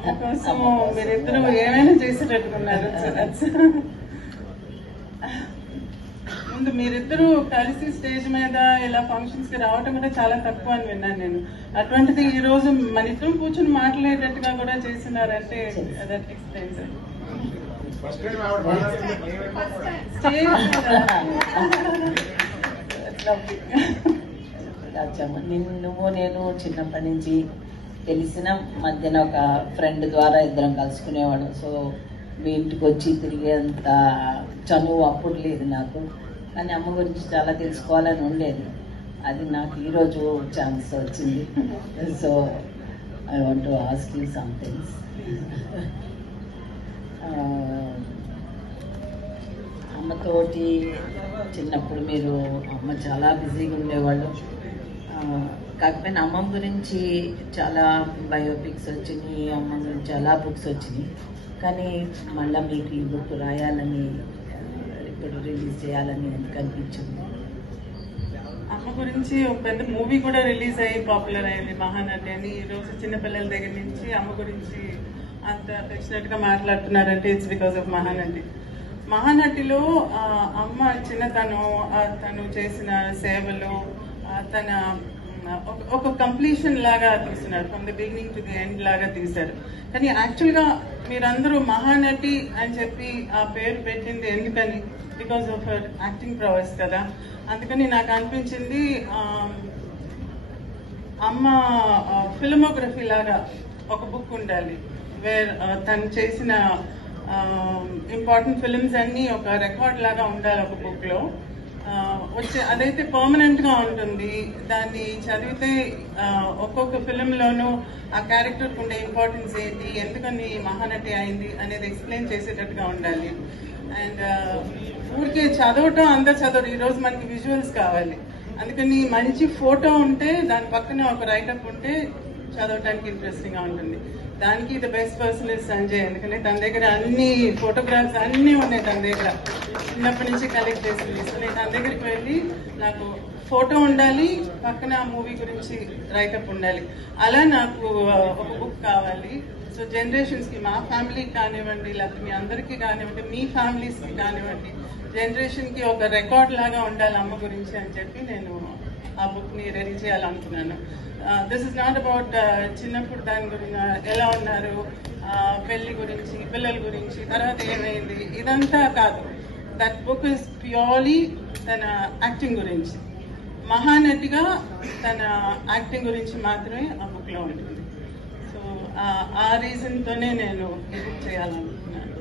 అమ్మ కోసం మీరిద్దరు ఏమైనా చేసేటట్టుకున్నారు. ముందు మీరిద్దరూ కలిసి స్టేజ్ మీద ఇలా ఫంక్షన్స్ కి రావటం కూడా చాలా తక్కువ అని విన్నాను నేను. అటువంటిది ఈ రోజు మన ఇద్దరం కూర్చొని మాట్లాడేటట్టుగా కూడా చేస్తున్నారంటే దట్ ఎక్స్ప్లెయిన్స్. నువ్వు నేను చిన్నప్పటి నుంచి తెలిసిన మధ్యన ఒక ఫ్రెండ్ ద్వారా ఇద్దరం కలుసుకునేవాడు. సో మీ ఇంటికి వచ్చి తిరిగేంత చనువు అప్పుడు లేదు నాకు, కానీ అమ్మ గురించి చాలా తెలుసుకోవాలని ఉండేది. అది నాకు ఈరోజు ఛాన్స్ వచ్చింది. So I want to ask you somethings. అమ్మతోటి చిన్నప్పుడు మీరు అమ్మ చాలా బిజీగా ఉండేవాళ్ళు. కాకపోయినా అమ్మ గురించి చాలా బయోపిక్స్ వచ్చినాయి, అమ్మ గురించి చాలా బుక్స్ వచ్చినాయి. కానీ మళ్ళీ మీకు ఈ బుక్ రాయాలని, ఇప్పుడు రిలీజ్ చేయాలని ఎందుకు అనిపించింది? అమ్మ గురించి ఒక పెద్ద మూవీ కూడా రిలీజ్ అయ్యి పాపులర్ అయింది, మహానటి అని. ఈరోజు చిన్నపిల్లల దగ్గర నుంచి అమ్మ గురించి అంత అఫెక్షనేట్ గా మాట్లాడుతున్నారంటే ఇట్స్ బికాస్ ఆఫ్ మహానటి. మహానటిలో అమ్మ చిన్నతనం, తను చేసిన సేవలు, తన ఒక కంప్లీషన్ లాగా తీస్తున్నారు, from the beginning to the end లాగా తీశారు. కానీ యాక్చువల్గా మీరందరూ మహానటి అని చెప్పి ఆ పేరు పెట్టింది ఎందుకని? బికాస్ ఆఫ్ హర్ యాక్టింగ్ ప్రవర్స్ కదా. అందుకని నాకు అనిపించింది అమ్మ ఫిల్మోగ్రఫీ లాగా ఒక బుక్ ఉండాలి, వేర్ తను చేసిన ఇంపార్టెంట్ ఫిల్మ్స్ అన్ని ఒక రికార్డ్ లాగా ఉండాలి ఒక బుక్ లో. అదైతే పర్మనెంట్ గా ఉంటుంది. దాన్ని చదివితే ఒక్కొక్క ఫిల్మ్ లోనూ ఆ క్యారెక్టర్ ఉండే ఇంపార్టెన్స్ ఏంటి, ఎందుకని మహానటి అయింది అనేది ఎక్స్ప్లెయిన్ చేసేటట్టుగా ఉండాలి. అండ్ ఊరికే చదవటం అందరు చదవరు, ఈరోజు మనకి విజువల్స్ కావాలి. అందుకని మంచి ఫోటో ఉంటే దాని పక్కన ఒక రైటప్ ఉంటే చదవటానికి ఇంట్రెస్టింగ్ గా ఉంటుంది. దానికి the best person is Sanjay. ఎందుకంటే తన దగ్గర అన్ని ఫోటోగ్రాఫ్స్ అన్నీ ఉన్నాయి, తన దగ్గర చిన్నప్పటి నుంచి కలెక్ట్ చేసింది. సో నేను తన దగ్గరికి వెళ్ళి నాకు ఫోటో ఉండాలి, పక్కన ఆ మూవీ గురించి రైటప్ ఉండాలి, అలా నాకు ఒక బుక్ కావాలి. సో జనరేషన్స్ కి, మా ఫ్యామిలీకి కానివ్వండి, లేకపోతే మీ అందరికీ కానివ్వండి, మీ ఫ్యామిలీస్ కి కానివ్వండి, జనరేషన్ కి ఒక రికార్డ్ లాగా ఉండాలి అమ్మ గురించి అని చెప్పి నేను ఆ బుక్ ని రెడీ చేయాలనుకున్నాను. దిస్ ఇస్ నాట్ అబౌట్ చిన్నప్పుడు దాని గురించి ఎలా ఉన్నారు, పెళ్లి గురించి, పిల్లల గురించి, తర్వాత ఏమైంది, ఇదంతా కాదు. దట్ బుక్ ఇస్ ప్యూర్లీ తన యాక్టింగ్ గురించి, మహానటిగా తన యాక్టింగ్ గురించి మాత్రమే ఆ బుక్ లో ఉంటుంది. సో ఆ రీజన్ తోనే నేను ఈ బుక్ చేయాలనుకున్నాను.